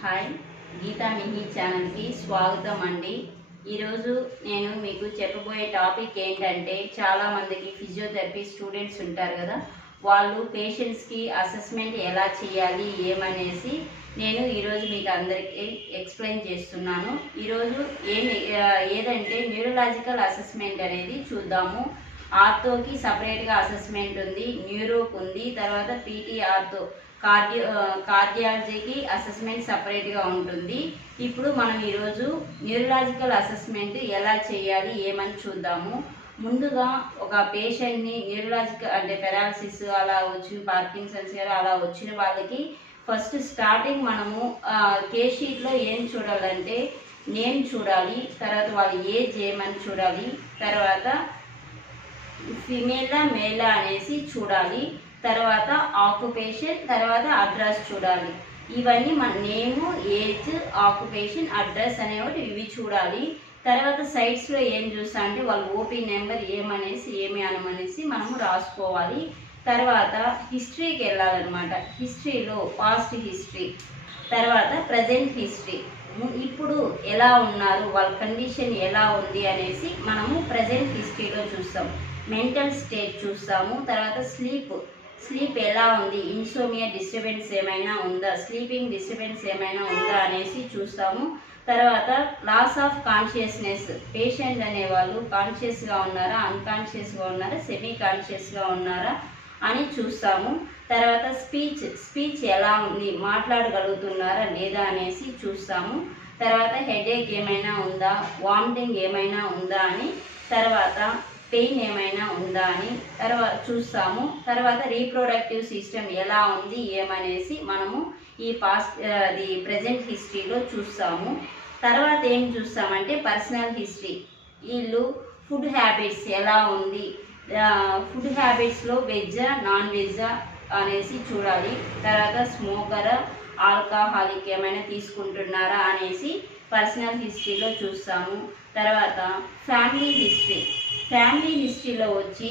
Hi Gita మిహి ఛానల్కి స్వాగతం అండి ఈరోజు నేను మీకు చెప్పబోయే టాపిక్ ఏంటంటే చాలామందికి ఫిజియోథెరపీ స్టూడెంట్స్ ఉంటారు కదా వాళ్ళు పేషెంట్స్కి అసెస్మెంట్ ఎలా చేయాలి ఏమనేసి నేను ఈరోజు మీకు అందరికీ ఎక్స్ప్లెయిన్ చేస్తున్నాను. ఈరోజు ఏమి ఏదంటే న్యూరలాజికల్ అసెస్మెంట్ అనేది చూద్దాము. ఆర్థోకి సపరేట్గా అసెస్మెంట్ ఉంది న్యూరోకు ఉంది తర్వాత పీటీ ఆర్థో కార్డియో కార్డియాలజీకి అసెస్మెంట్ సపరేట్గా ఉంటుంది. ఇప్పుడు మనం ఈరోజు న్యూరలాజికల్ అసెస్మెంట్ ఎలా చేయాలి ఏమని చూద్దాము. ముందుగా ఒక పేషెంట్ని న్యూరలాజికల్ అంటే పెరాలసిస్ అలా వచ్చిన పార్కిన్సన్స్ అలా వచ్చిన వాళ్ళకి ఫస్ట్ స్టార్టింగ్ మనము కేషీట్లో ఏం చూడాలంటే నేమ్ చూడాలి తర్వాత వాళ్ళ ఏజ్ ఏమని చూడాలి తర్వాత ఫిమేలా మేలా అనేసి చూడాలి. తర్వాత ఆక్యుపేషన్ తర్వాత అడ్రస్ చూడాలి. ఇవన్నీ మన నేము ఏజ్ ఆక్యుపేషన్ అడ్రస్ అనేవి ఇవి చూడాలి. తర్వాత సైట్స్లో ఏం చూస్తా అంటే వాళ్ళ ఓపీ నెంబర్ ఏమనేసి ఏమి అనమనేసి మనము రాసుకోవాలి. తర్వాత హిస్టరీకి వెళ్ళాలన్నమాట. హిస్టరీలో పాస్ట్ హిస్టరీ తర్వాత ప్రజెంట్ హిస్టరీ ఇప్పుడు ఎలా ఉన్నారు వాళ్ళ కండిషన్ ఎలా ఉంది అనేసి మనము ప్రజెంట్ హిస్టరీలో చూస్తాం. మెంటల్ స్టేట్ చూస్తాము. తర్వాత స్లీప్ స్లీప్ ఎలా ఉంది? ఇన్సోమియా డిస్టర్బెన్స్ ఏమైనా ఉందా? స్లీపింగ్ డిస్టర్బెన్స్ ఏమైనా ఉందా అనేసి చూస్తాము. తర్వాత లాస్ ఆఫ్ కాన్షియస్నెస్. పేషెంట్ అనేవాళ్ళు కాన్షియస్గా ఉన్నారా? అన్కాన్షియస్గా ఉన్నారా? సెమీ కాన్షియస్గా ఉన్నారా? అని చూస్తాము. తర్వాత స్పీచ్. స్పీచ్ ఎలా ఉంది? మాట్లాడగలుగుతున్నారా లేదా అనేసి చూస్తాము. తర్వాత హెడేక్ ఏమైనా ఉందా? వామిటింగ్ ఏమైనా ఉందా అని తర్వాత పెయిన్ ఏమైనా ఉందా అని తర్వాత చూస్తాము. తర్వాత రీప్రొడక్టివ్ సిస్టమ్ ఎలా ఉంది ఏమనేసి మనము ఈ పాస్ట్ అది ప్రజెంట్ హిస్టరీలో చూస్తాము. తర్వాత ఏం చూస్తామంటే పర్సనల్ హిస్టరీ. వీళ్ళు ఫుడ్ హ్యాబిట్స్ ఎలా ఉంది? ఫుడ్ హ్యాబిట్స్లో వెజ్జా నాన్ వెజ్జా అనేసి చూడాలి. తర్వాత స్మోకర్ ఆల్కహాలిక్ ఏమైనా తీసుకుంటున్నారా అనేసి పర్సనల్ హిస్టరీలో చూస్తాము. తర్వాత ఫ్యామిలీ హిస్టరీ ఫ్యామిలీ హిస్టరీలో వచ్చి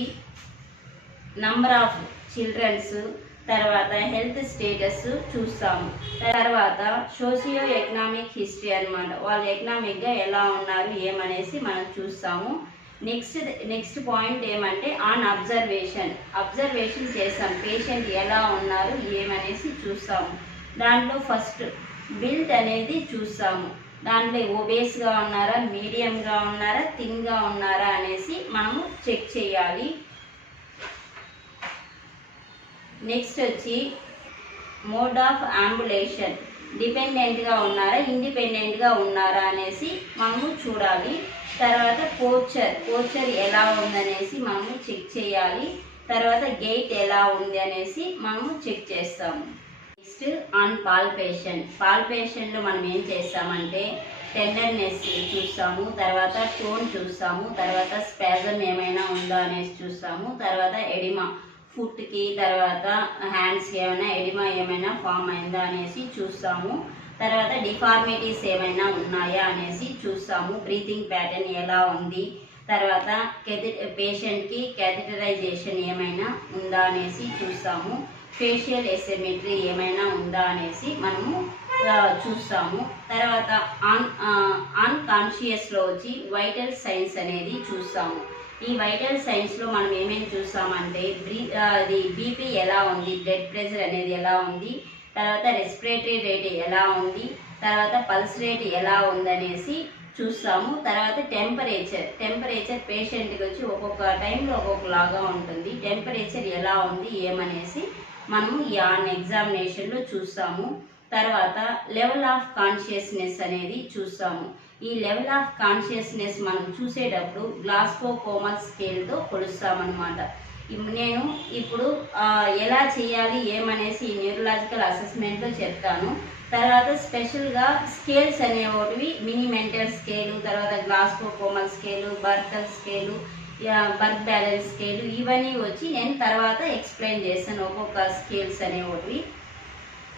నంబర్ ఆఫ్ చిల్డ్రన్స్ తర్వాత హెల్త్ స్టేటస్ చూస్తాము. తర్వాత సోషియో ఎకనామిక్ హిస్టరీ అనమాట వాళ్ళు ఎకనామిక్గా ఎలా ఉన్నారు ఏమనేసి మనం చూస్తాము. నెక్స్ట్ నెక్స్ట్ పాయింట్ ఏమంటే ఆన్ అబ్జర్వేషన్ అబ్జర్వేషన్ చేస్తాం. పేషెంట్ ఎలా ఉన్నారు ఏమనేసి చూస్తాము. దాంట్లో ఫస్ట్ బిల్డ్ అనేది చూస్తాము. దాంట్లో ఓబేస్గా ఉన్నారా మీడియంగా ఉన్నారా థిన్గా ఉన్నారా అనేసి మనము చెక్ చేయాలి. నెక్స్ట్ వచ్చి మోడ్ ఆఫ్ అంబులేషన్ డిపెండెంట్గా ఉన్నారా ఇండిపెండెంట్గా ఉన్నారా అనేసి మనము చూడాలి. తర్వాత పోచర్ పోచర్ ఎలా ఉందనేసి మనము చెక్ చేయాలి. తర్వాత గేట్ ఎలా ఉంది అనేసి మనము చెక్ చేస్తాము. Next on palpation. పాల్పేషన్లో మనం ఏం చేస్తామంటే టెండర్నెస్ చూస్తాము తర్వాత టోన్ చూస్తాము తర్వాత స్పాజం ఏమైనా ఉందా అనేసి చూస్తాము తర్వాత ఎడిమా ఫుట్కి తర్వాత హ్యాండ్స్కి ఏమైనా ఎడిమా ఏమైనా ఫామ్ అయిందా అనేసి చూస్తాము తర్వాత డిఫార్మిటీస్ ఏమైనా ఉన్నాయా అనేసి చూస్తాము బ్రీతింగ్ ప్యాటర్న్ ఎలా ఉంది తర్వాత కెథ పేషెంట్కి క్యాథిటరైజేషన్ ఏమైనా ఉందా అనేసి చూస్తాము. ఫేషియల్ ఎసిమెట్రీ ఏమైనా ఉందా అనేసి మనము చూస్తాము. తర్వాత ఆన్ ఆన్ కాన్షియస్లో వచ్చి వైటల్ సైన్స్ అనేది చూస్తాము. ఈ వైటల్ సైన్స్లో మనం ఏమేమి చూస్తామంటే బ్రీ అది బీపీ ఎలా ఉంది బ్లడ్ ప్రెషర్ అనేది ఎలా ఉంది తర్వాత రెస్పిరేటరీ రేట్ ఎలా ఉంది తర్వాత పల్స్ రేట్ ఎలా ఉందనేసి చూస్తాము. తర్వాత టెంపరేచర్ టెంపరేచర్ పేషెంట్కి వచ్చి ఒక్కొక్క టైంలో ఒక్కొక్కలాగా ఉంటుంది. టెంపరేచర్ ఎలా ఉంది ఏమనేసి మనము ఈ ఆన్ ఎగ్జామినేషన్లో చూస్తాము. తర్వాత లెవెల్ ఆఫ్ కాన్షియస్నెస్ అనేది చూస్తాము. ఈ లెవెల్ ఆఫ్ కాన్షియస్నెస్ మనం చూసేటప్పుడు గ్లాస్కో కోమల్ స్కేల్తో కొలుస్తామన్నమాట. నేను ఇప్పుడు ఎలా చేయాలి ఏమనేసి ఈ న్యూరలాజికల్ అసెస్మెంట్లో చెప్తాను. తర్వాత స్పెషల్గా స్కేల్స్ అనేవి మినీ మెంటల్ స్కేలు తర్వాత Glasgow coma scale Barthel scale Berg balance scale ఇవన్నీ వచ్చి నేను తర్వాత ఎక్స్ప్లెయిన్ చేస్తాను ఒక్కొక్క స్కేల్స్ అనేవి.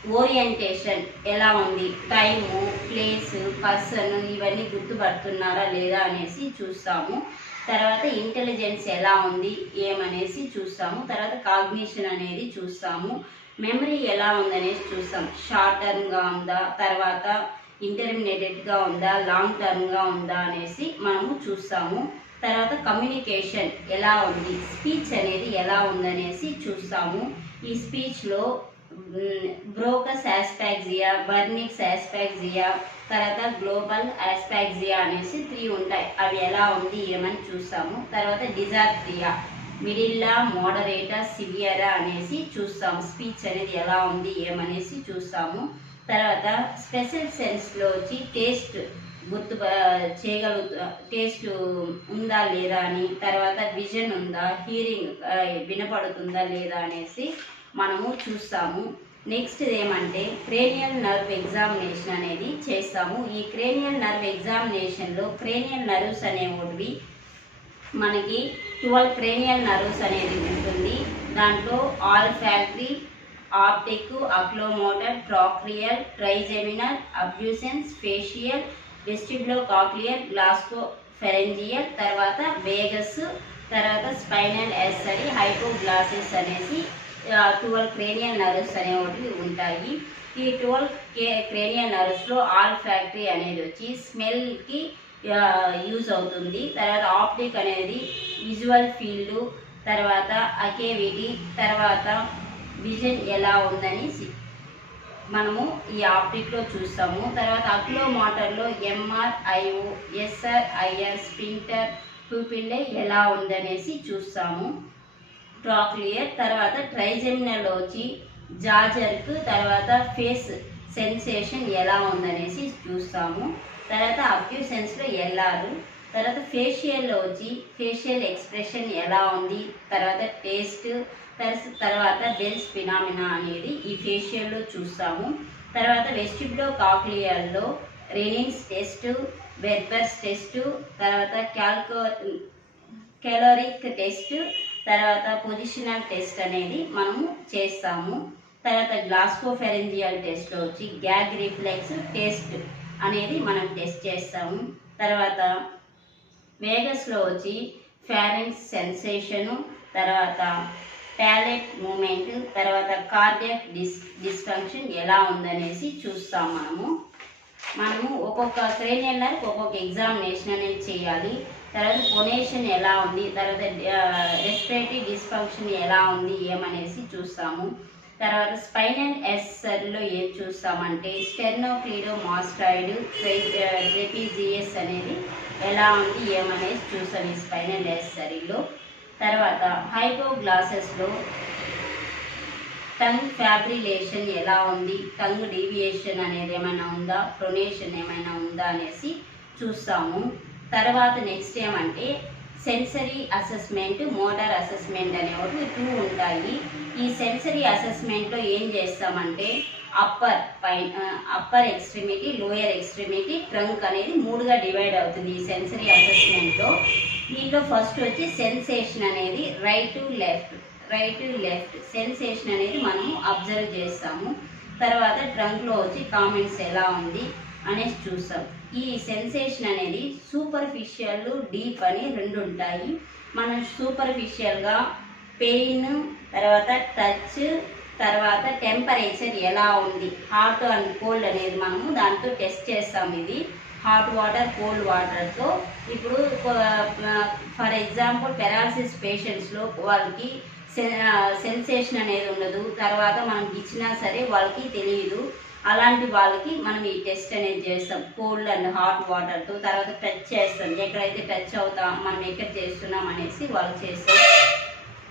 ఓరియంటేషన్ ఎలా ఉంది? టైము ప్లేస్ పర్సన్ ఇవన్నీ గుర్తుపడుతున్నారా లేదా అనేసి చూస్తాము. తర్వాత ఇంటెలిజెన్స్ ఎలా ఉంది ఏమనేసి చూస్తాము. తర్వాత కాగ్నిషన్ అనేది చూస్తాము. మెమరీ ఎలా ఉందనేసి చూస్తాం. షార్ట్ టర్మ్గా ఉందా తర్వాత ఇంటర్మీడియట్గా ఉందా లాంగ్ టర్మ్గా ఉందా అనేసి మనము చూస్తాము. తర్వాత కమ్యూనికేషన్ ఎలా ఉంది? స్పీచ్ అనేది ఎలా ఉందనేసి చూస్తాము. ఈ స్పీచ్లో బ్రోకస్ ఆస్పాక్సియా బర్నిక్స్ ఆస్పాక్సియా తర్వాత గ్లోబల్ ఆస్పాక్సియా అనేసి త్రీ ఉంటాయి. అవి ఎలా ఉంది ఏమని చూస్తాము. తర్వాత డిజార్ట్రియా మిడిల్లా మోడరేటా సివియరా అనేసి చూస్తాము. స్పీచ్ అనేది ఎలా ఉంది ఏమనేసి చూస్తాము. తర్వాత స్పెషల్ సెన్స్లో వచ్చి టేస్ట్ గుర్తు చేయగలుగుతు టేస్ట్ ఉందా లేదా అని తర్వాత విజన్ ఉందా హీరింగ్ వినపడుతుందా లేదా అనేసి మనము చూస్తాము. నెక్స్ట్ ఏమంటే క్రేనియల్ నర్వ్ ఎగ్జామినేషన్ అనేది చేస్తాము. ఈ క్రేనియల్ నర్వ్ ఎగ్జామినేషన్లో క్రేనియల్ నర్వ్స్ అనేవి మనకి ట్వెల్వ్ క్రేనియల్ నర్వ్స్ అనేది ఉంటుంది. దాంట్లో olfactory optic oculomotor trochlear trigeminal abducens facial vestibulocochlear glossopharyngeal తర్వాత వేగస్ తర్వాత స్పైనల్ హైపో గ్లాసెస్ అనేసి ట్వెల్వ్ క్రేనియల్ నర్వ్స్ అనేవి ఉంటాయి. ఈ ట్వెల్వ్ క్రేనియల్ నర్వ్స్లో ఆల్ ఫ్యాక్టరీ అనేది వచ్చి స్మెల్కి యూజ్ అవుతుంది. తర్వాత ఆప్టిక్ అనేది విజువల్ ఫీల్డ్ తర్వాత అకేవిటీ తర్వాత విజన్ ఎలా ఉందని మనము ఈ ఆప్టిక్లో చూస్తాము. తర్వాత అక్లో మోటార్లో MR IO SR IR sphincter పీపిల్లే ఎలా ఉందనేసి చూస్తాము. ట్రాక్లియర్ తర్వాత ట్రైజెమినల్లో వచ్చి జాజర్క్ తర్వాత ఫేస్ సెన్సేషన్ ఎలా ఉందనేసి చూస్తాము. తర్వాత అబ్యూసెన్స్లో ఎల్ఆర్ తర్వాత ఫేషియల్లో వచ్చి ఫేషియల్ ఎక్స్ప్రెషన్ ఎలా ఉంది తర్వాత టేస్ట్ తర్స్- తర్వాత బెల్స్ ఫినామినా అనేది ఈ ఫేషియల్లో చూస్తాము. తర్వాత వెస్టిబ్లో కాక్లియర్లో రెనిన్స్ టెస్ట్ బెర్బర్స్ టెస్ట్ తర్వాత క్యాల్కో కెలోరిక్ టెస్ట్ తర్వాత పొజిషనల్ టెస్ట్ అనేది మనము చేస్తాము. తర్వాత గ్లాస్కోఫెరెంజియల్ టెస్ట్లో టెస్ట్ వచ్చి గ్యాగ్ రిఫ్లెక్స్ టెస్ట్ అనేది మనం టెస్ట్ చేస్తాము. తర్వాత వేగస్లో వచ్చి ఫ్యారెన్స్ సెన్సేషను తర్వాత ప్యాలెట్ మూమెంట్ తర్వాత కార్డియక్ డిస్ డిస్ఫంక్షన్ ఎలా ఉందనేసి చూస్తాం మనము. మనము ఒక్కొక్క క్రేనియల్ నర్వ్ ఒక్కొక్క ఎగ్జామినేషన్ అనేది చేయాలి. తర్వాత పొనేషన్ ఎలా ఉంది తర్వాత రెస్పిరేటరీ డిస్ఫంక్షన్ ఎలా ఉంది ఏమనేసి చూస్తాము. తర్వాత స్పైనల్ ఎస్సర్లో ఏం చూస్తామంటే స్టెర్నోక్లీడో మాస్టాయిడ్ ట్రెపిజిఎస్ అనేది ఎలా ఉంది ఏమనేసి చూస్తాం ఈ స్పైనల్ ఎస్సరీలో. తర్వాత హైపోగ్లాసెస్లో టంగ్ ఫ్యాబ్రిలేషన్ ఎలా ఉంది? టంగ్ డీవియేషన్ అనేది ఏమైనా ఉందా? ప్రొనేషన్ ఏమైనా ఉందా అనేసి చూస్తాము. తర్వాత నెక్స్ట్ ఏమంటే సెన్సరీ అసెస్మెంట్ మోటార్ అసెస్మెంట్ అనేవి టూ ఉంటాయి. ఈ సెన్సరీ అసెస్మెంట్లో ఏం చేస్తామంటే అప్పర్ పైన upper extremity lower extremity trunk అనేది మూడుగా డివైడ్ అవుతుంది ఈ సెన్సరీ అసెస్మెంట్లో. దీంట్లో ఫస్ట్ వచ్చి సెన్సేషన్ అనేది right to left right left sensation అనేది మనము అబ్జర్వ్ చేస్తాము. తర్వాత ట్రంక్లో వచ్చి కామెంట్స్ ఎలా ఉంది అనేసి చూస్తాం. ఈ సెన్సేషన్ అనేది సూపర్ఫిషియల్ డీప్ అని రెండు ఉంటాయి మనం సూపర్ఫిషియల్గా పెయిన్ తర్వాత టచ్ తర్వాత టెంపరేచర్ ఎలా ఉంది? హాట్ అండ్ కోల్డ్ అనేది మనము దాంతో టెస్ట్ చేస్తాం ఇది. హాట్ వాటర్ కోల్డ్ వాటర్తో. ఇప్పుడు ఫర్ ఎగ్జాంపుల్ పెరాలసిస్ పేషెంట్స్లో వాళ్ళకి సెన్సేషన్ అనేది ఉండదు. తర్వాత మనం ఇచ్చినా సరే వాళ్ళకి తెలియదు అలాంటి వాళ్ళకి మనం ఈ టెస్ట్ అనేది చేస్తాం. కోల్డ్ అండ్ హాట్ వాటర్తో తర్వాత టచ్ చేస్తాం. ఎక్కడైతే టచ్ అవుతాం మనం ఎక్కడ చేస్తున్నాం అనేసి వాళ్ళు చేస్తాం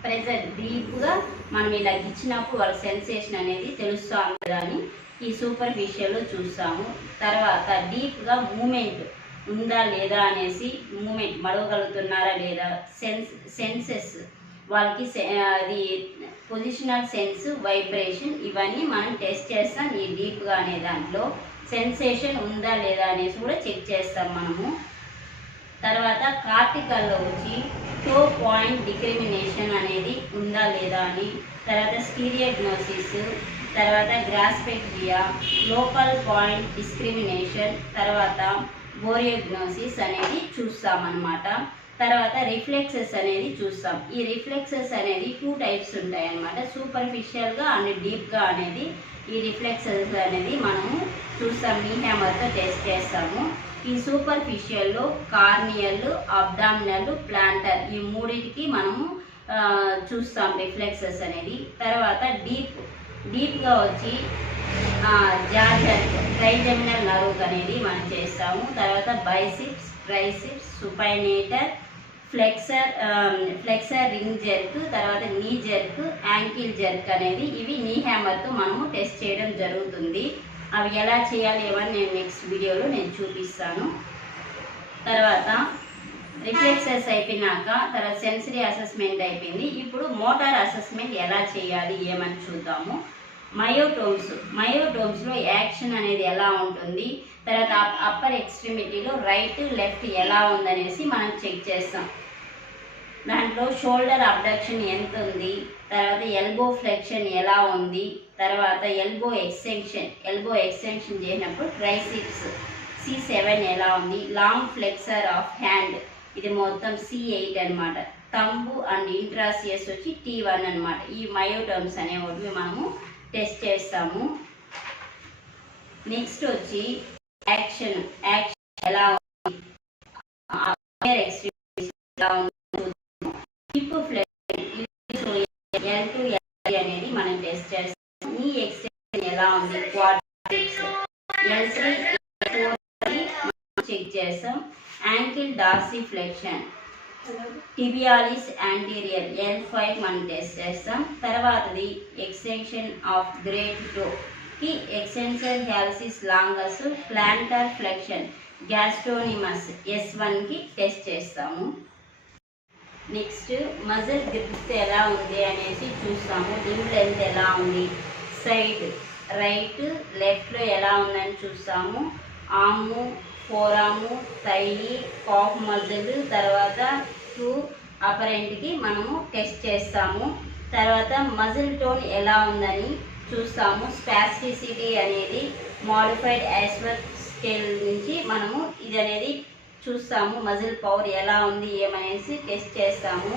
ప్రెజర్ డీప్గా మనం ఇలా ఇచ్చినప్పుడు వాళ్ళ సెన్సేషన్ అనేది తెలుస్తూ అని ఈ సూపర్ఫిషియల్లో చూస్తాము. తర్వాత డీప్గా మూమెంట్ ఉందా లేదా అనేసి మూమెంట్ మడవగలుగుతున్నారా లేదా? సెన్స్ సెన్సెస్ వాళ్ళకి సె- అది పొజిషనల్ సెన్స్ వైబ్రేషన్ ఇవన్నీ మనం టెస్ట్ చేస్తాం ఈ డీప్గా అనే దాంట్లో. సెన్సేషన్ ఉందా లేదా అనేసి కూడా చెక్ చేస్తాం మనము. తర్వాత కార్టికల్లో వచ్చి టో పాయింట్ డిక్రిమినేషన్ అనేది ఉందా లేదా అని. తర్వాత స్టీరియోగ్నోసిస్ తర్వాత గ్రాస్పెక్టియా లోకల్ పాయింట్ డిస్క్రిమినేషన్ తర్వాత బోరియోగ్నోసిస్ అనేది చూస్తామన్నమాట. తర్వాత రిఫ్లెక్సెస్ అనేది చూస్తాం. ఈ రిఫ్లెక్సెస్ అనేది టూ టైప్స్ ఉంటాయి అన్నమాట సూపర్ఫిషియల్గా అండ్ డీప్గా అనేది ఈ రిఫ్లెక్సెస్ అనేది మనము చూస్తాం. మీ హ్యామర్తో టెస్ట్ చేస్తాము. ఈ సూపర్ఫిషియల్లో కార్నియల్ అబ్డామినల్ ప్లాంటర్ ఈ మూడింటికి మనము చూస్తాం రిఫ్లెక్సెస్ అనేది. తర్వాత డీప్ డీప్గా వచ్చి జార్జర్ ట్రైజమినల్ నర్వ్ అనేది మనం చేస్తాము. తర్వాత biceps triceps supinator flexor flexor ring jerk తర్వాత నీ జెర్క్ యాంకిల్ జెర్క్ అనేది ఇవి నీ హ్యామర్తో మనము టెస్ట్ చేయడం జరుగుతుంది. అవి ఎలా చేయాలి ఏమని నేను నెక్స్ట్ వీడియోలో నేను చూపిస్తాను. తర్వాత రిఫ్లెక్సెస్ అయిపోయినాక తర్వాత సెన్సరీ అసెస్మెంట్ అయిపోయింది. ఇప్పుడు మోటార్ అసెస్మెంట్ ఎలా చేయాలి ఏమని చూద్దాము. మయోటోమ్స్ మయోటోమ్స్లో యాక్షన్ అనేది ఎలా ఉంటుంది? తర్వాత అప్పర్ ఎక్స్ట్రిమిటీలో రైట్ లెఫ్ట్ ఎలా ఉందనేసి మనం చెక్ చేస్తాం. దాంట్లో షోల్డర్ అబ్డక్షన్ ఎంత ఉంది? తర్వాత ఎల్బో ఫ్లెక్షన్ ఎలా ఉంది? తర్వాత ఎల్బో ఎక్స్టెన్షన్ ఎల్బో ఎక్స్టెన్షన్ చేసినప్పుడు ట్రైసిప్స్ సి సెవెన్ ఎలా ఉంది? లాంగ్ ఫ్లెక్సర్ ఆఫ్ హ్యాండ్ ఇది మొత్తం సి ఎయిట్ అనమాట తంబు అండ్ ఇంట్రాసియస్ వచ్చి టీ వన్ అనమాట ఈ మయోటర్మ్స్ అనేవి మనము టెస్ట్ చేస్తాము. నెక్స్ట్ వచ్చి యాక్షన్ యాక్షన్ ఎలా ఉంది? ఎక్స్పీరియన్స్ ఎలా ఉంది? హిప్ ఎల్ టు ఎల్ అనేది మనం టెస్ట్ చేస్తాం మీ ఎక్స్టెన్షన్ ఎలా ఉంది? క్వాడ్రిప్స్ ఎల్ త్రీ చెక్ చేస్తాం. Ankle dorsiflexion tibialis anterior L five మనం టెస్ట్ చేస్తాం తర్వాతది ఎక్స్టెన్షన్ ఆఫ్ గ్రేట్ టో కి extension hallucis longus plantar flexion gastrocnemius S వన్కి టెస్ట్ చేస్తాము. నెక్స్ట్ మజిల్ గ్రిప్ ఎలా ఉంది అనేసి చూస్తాము. లింబ్ లెంత్ ఎలా ఉంది? సైడ్ రైట్ లెఫ్ట్లో ఎలా ఉందని చూస్తాము. Arm forearm thigh calf muscle తర్వాత టూ అపరెంట్కి మనము టెస్ట్ చేస్తాము. తర్వాత మజిల్ టోన్ ఎలా ఉందని చూస్తాము. స్పాస్టిసిటీ అనేది మాడిఫైడ్ యాస్వర్ స్కేల్ నుంచి మనము ఇది అనేది చూస్తాము. మజిల్ పవర్ ఎలా ఉంది ఏమనేసి టెస్ట్ చేస్తాము.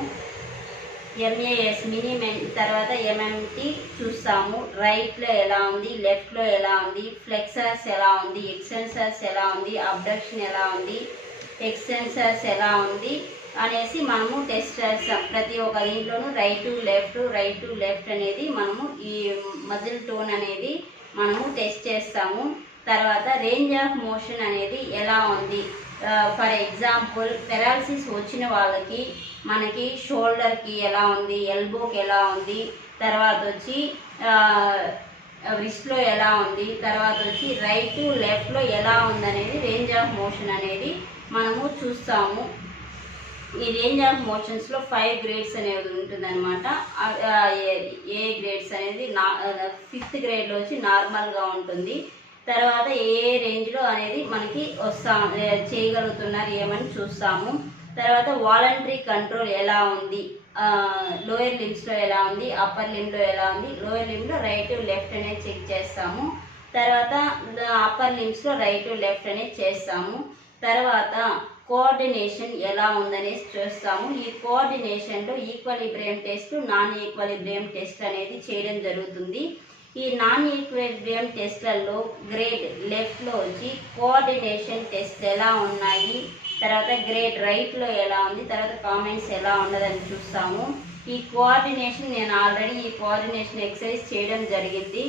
ఎంఏఎస్ మినీ మెన్ తర్వాత ఎంఎంటి చూస్తాము. రైట్లో ఎలా ఉంది లెఫ్ట్లో ఎలా ఉంది ఫ్లెక్సర్స్ ఎలా ఉంది ఎక్స్టెన్సర్స్ ఎలా ఉంది అబ్డక్షన్ ఎలా ఉంది ఎక్స్టెన్సర్స్ ఎలా ఉంది అనేసి మనము టెస్ట్ చేస్తాం. ప్రతి ఒక్క దీంట్లోనూ రైట్ లెఫ్ట్ రైట్ లెఫ్ట్ అనేది మనము ఈ మజిల్ టోన్ అనేది మనము టెస్ట్ చేస్తాము. తర్వాత రేంజ్ ఆఫ్ మోషన్ అనేది ఎలా ఉంది ఫర్ ఎగ్జాంపుల్ పెరాలసిస్ వచ్చిన వాళ్ళకి మనకి షోల్డర్కి ఎలా ఉంది ఎల్బోకి ఎలా ఉంది తర్వాత వచ్చి రిస్ట్లో ఎలా ఉంది తర్వాత వచ్చి రైట్ లెఫ్ట్లో ఎలా ఉంది అనేది రేంజ్ ఆఫ్ మోషన్ అనేది మనము చూస్తాము. ఈ రేంజ్ ఆఫ్ మోషన్స్లో ఫైవ్ గ్రేడ్స్ అనేది ఉంటుందన్నమాట. ఏ- ఏ గ్రేడ్స్ అనేది నా ఫిఫ్త్ గ్రేడ్లో వచ్చి నార్మల్గా ఉంటుంది. తర్వాత ఏ రేంజ్లో అనేది మనకి వస్తా చేయగలుగుతున్నారు ఏమని చూస్తాము. తర్వాత వాలంటరీ కంట్రోల్ ఎలా ఉంది? లోయర్ లిమ్స్లో ఎలా ఉంది? అప్పర్ లిమ్లో ఎలా ఉంది? లోయర్ లిమ్లో రైట్ లెఫ్ట్ అనేది చెక్ చేస్తాము. తర్వాత అప్పర్ లిమ్స్లో రైట్ లెఫ్ట్ అనేది చేస్తాము. తర్వాత కోఆర్డినేషన్ ఎలా ఉందనేసి చూస్తాము. ఈ కోఆర్డినేషన్లో equilibrium test non equilibrium test అనేది చేయడం జరుగుతుంది. ఈ నాన్ ఈక్వేరియం టెస్ట్లలో గ్రేడ్ లెఫ్ట్లో వచ్చి కోఆర్డినేషన్ టెస్ట్ ఎలా ఉన్నాయి తర్వాత గ్రేడ్ రైట్లో ఎలా ఉంది తర్వాత కామెంట్స్ ఎలా ఉన్నదని చూస్తాము. ఈ కోఆర్డినేషన్ నేను ఆల్రెడీ ఈ కోఆర్డినేషన్ ఎక్సర్సైజ్ చేయడం జరిగింది.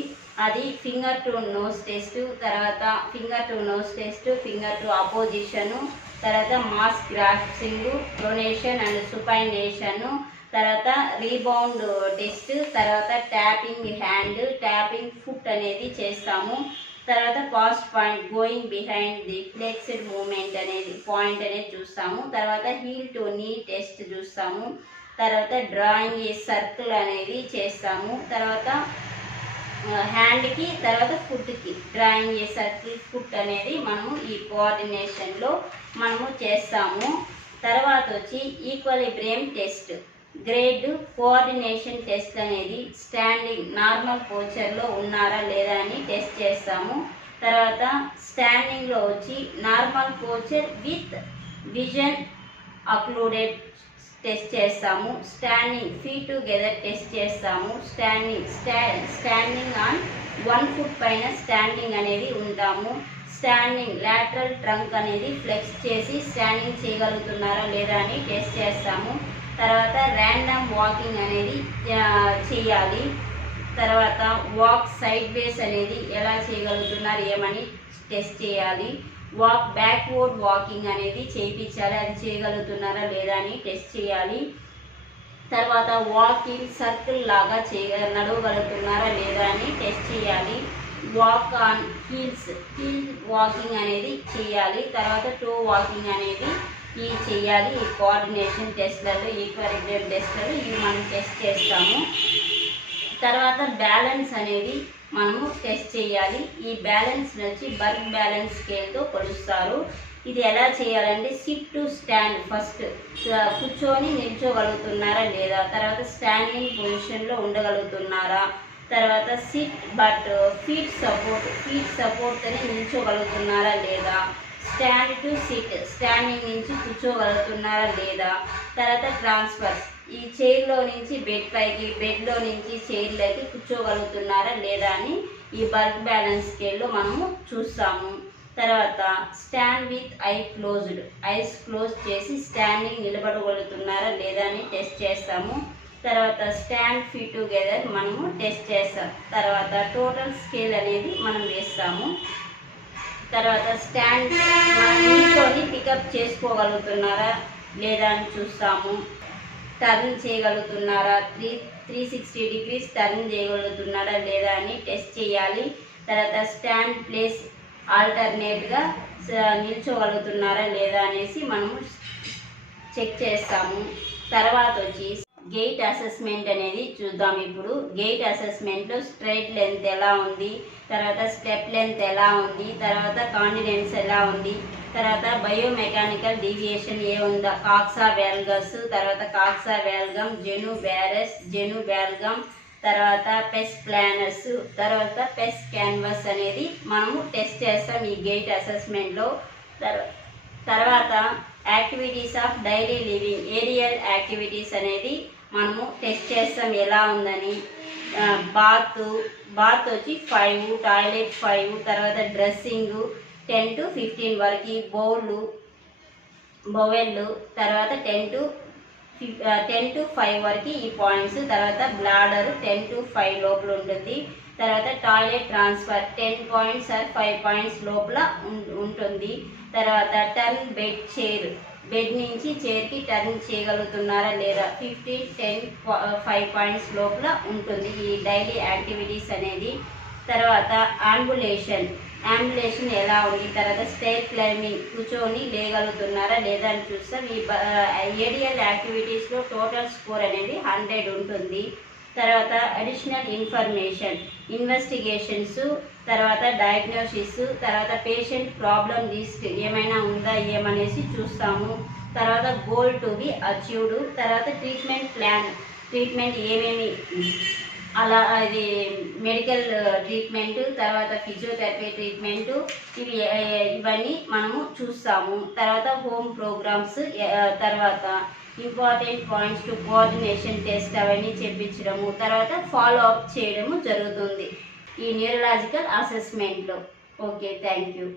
అది ఫింగర్ టు నోస్ టెస్ట్ తర్వాత finger to nose test finger to opposition తర్వాత mass grasping pronation and supination తర్వాత రీబౌండ్ టెస్ట్ తర్వాత ట్యాపింగ్ హ్యాండ్ ట్యాపింగ్ ఫుట్ అనేది చేస్తాము. తర్వాత past point going behind the flexed movement అనేది పాయింట్ అనేది చూస్తాము. తర్వాత హీల్ టు నీ టెస్ట్ చూస్తాము. తర్వాత డ్రాయింగ్ ఏ సర్కిల్ అనేది చేస్తాము. తర్వాత హ్యాండ్కి తర్వాత ఫుట్కి డ్రాయింగ్ ఏ సర్కిల్ ఫుట్ అనేది మనము ఈ కోఆర్డినేషన్లో మనము చేస్తాము. తర్వాత వచ్చి equilibrium test grade coordination test అనేది స్టాండింగ్ నార్మల్ పోచర్లో ఉన్నారా లేదా అని టెస్ట్ చేస్తాము. తర్వాత స్టాండింగ్లో వచ్చి normal posture with vision occluded test చేస్తాము. స్టాండింగ్ ఫీ టుగెదర్ టెస్ట్ చేస్తాము. స్టాండింగ్ స్టా స్టాండింగ్ ఆన్ వన్ ఫుట్ పైన స్టాండింగ్ అనేది ఉంటాము. స్టాండింగ్ లాటరల్ ట్రంక్ అనేది ఫ్లెక్స్ చేసి స్టాండింగ్ చేయగలుగుతున్నారా లేదా అని టెస్ట్ చేస్తాము. తర్వాత ర్యాండమ్ వాకింగ్ అనేది చేయాలి. తర్వాత వాక్ సైడ్ వేస్ అనేది ఎలా చేయగలుగుతున్నారు ఏమని టెస్ట్ చేయాలి. వాక్ బ్యాక్వర్డ్ వాకింగ్ అనేది చేయించాలి అది చేయగలుగుతున్నారా లేదా అని టెస్ట్ చేయాలి. తర్వాత వాకింగ్ సర్కిల్ లాగా చేయ నడవగలుగుతున్నారా లేదా అని టెస్ట్ చేయాలి. Walk on heels heel walking అనేది చేయాలి. తర్వాత టూ వాకింగ్ అనేది ఈ చేయాలి ఈ కోఆర్డినేషన్ టెస్ట్లలో ఈక్వరిగ్రేమ్ టెస్ట్లలో ఇవి మనం టెస్ట్ చేస్తాము. తర్వాత బ్యాలెన్స్ అనేది మనము టెస్ట్ చేయాలి. ఈ బ్యాలెన్స్ వచ్చి బర్క్ బ్యాలెన్స్ స్కేల్తో కొలుస్తారు. ఇది ఎలా చేయాలంటే సిట్ టు స్టాండ్ ఫస్ట్ కూర్చొని నిల్చోగలుగుతున్నారా లేదా? తర్వాత స్టాండింగ్ పొజిషన్లో ఉండగలుగుతున్నారా? తర్వాత sit but feet support feet సపోర్ట్తోనే నిల్చోగలుగుతున్నారా లేదా? స్టాండ్ టు సిట్ స్టాండింగ్ నుంచి కూర్చోగలుగుతున్నారా లేదా? తర్వాత ట్రాన్స్ఫర్స్ ఈ చైర్లో నుంచి బెడ్ పైకి బెడ్లో నుంచి చైర్లోకి కూర్చోగలుగుతున్నారా లేదా అని ఈ బల్క్ బ్యాలెన్స్ స్కేల్లో మనము చూస్తాము. తర్వాత stand with eye closed eyes close చేసి స్టాండింగ్ నిలబడగలుగుతున్నారా లేదా అని టెస్ట్ చేస్తాము. తర్వాత స్టాండ్ ఫీ టుగెదర్ మనము టెస్ట్ చేస్తాం తర్వాత టోటల్ స్కేల్ అనేది మనం వేస్తాము. తర్వాత స్టాండ్ మనం నిల్చొని పికప్ చేసుకోగలుగుతున్నారా లేదా అని చూస్తాము. Turn చేయగలుగుతున్నారా? Three three sixty degrees turn చేయగలుగుతున్నారా లేదా అని టెస్ట్ చేయాలి. తర్వాత స్టాండ్ ప్లేస్ ఆల్టర్నేట్గా నిల్చోగలుగుతున్నారా లేదా అనేసి మనము చెక్ చేస్తాము. తర్వాత వచ్చి గేట్ అసెస్మెంట్ అనేది చూద్దాం ఇప్పుడు. గేట్ అసెస్మెంట్లో స్ట్రైట్ లెంత్ ఎలా ఉంది? తర్వాత స్టెప్ లెంత్ ఎలా ఉంది? తర్వాత కాండిడెన్స్ ఎలా ఉంది? తర్వాత బయోమెకానికల్ డీవియేషన్ ఏ ఉందా? కాక్సా వ్యాల్గస్ తర్వాత కాక్సా వ్యాల్గమ్ జెను బ్యారస్ జెను వ్యాల్గమ్ తర్వాత పెస్ ప్లానర్స్ తర్వాత పెస్ క్యాన్వస్ అనేది మనము టెస్ట్ చేస్తాం ఈ గేట్ అసెస్మెంట్లో తర్వాత activities of daily living aerial activities అనేది మనము టెస్ట్ చేస్తాం ఎలా ఉందని. బాత్ బాత్ వచ్చి ఫైవ్ టాయిలెట్ ఫైవ్ తర్వాత డ్రెస్సింగ్ టెన్ టు ఫిఫ్టీన్ వరకు బౌళ్ళు బొవెళ్ళు తర్వాత ten to ten to five వరకు ఈ పాయింట్స్ తర్వాత బ్లాడర్ టెన్ టు ఫైవ్ లోపల ఉంటుంది. తర్వాత toilet transfer ten points or five points లోపల ఉంటుంది. తర్వాత టర్న్ బెడ్ చైర్ బెడ్ నుంచి చైర్కి టర్న్ చేయగలుగుతున్నారా లేదా ఫిఫ్టీ టెన్ ఫైవ్ పాయింట్స్ లోపల ఉంటుంది ఈ డైలీ యాక్టివిటీస్ అనేది. తర్వాత ఆంబులేషన్ అంబులేషన్ ఎలా ఉంది? తర్వాత స్టేర్ క్లైంబింగ్ కూర్చొని లేగలుగుతున్నారా లేదా అని చూస్తాం ఈ ఏడియల్ యాక్టివిటీస్లో టోటల్ స్కోర్ అనేది హండ్రెడ్ ఉంటుంది. తర్వాత అడిషనల్ ఇన్ఫర్మేషన్ ఇన్వెస్టిగేషన్స్ తర్వాత డయాగ్నోసిస్ తర్వాత పేషెంట్ ప్రాబ్లం లిస్ట్ ఏమైనా ఉందా ఏమనేసి చూస్తాము. తర్వాత గోల్ టు బి అచీవ్డ్ తర్వాత ట్రీట్మెంట్ ప్లాన్ ట్రీట్మెంట్ ఏమేమి అలా అది మెడికల్ ట్రీట్మెంట్ తర్వాత ఫిజియోథెరపీ ట్రీట్మెంట్ ఇవి ఇవన్నీ మనము చూస్తాము. తర్వాత హోమ్ ప్రోగ్రామ్స్ తర్వాత important points to coordination test అవన్నీ చెప్పించడము తర్వాత ఫాలో అప్ చేయడము జరుగుతుంది ఈ న్యూరలాజికల్ అసెస్మెంట్లో ఓకే థ్యాంక్ యూ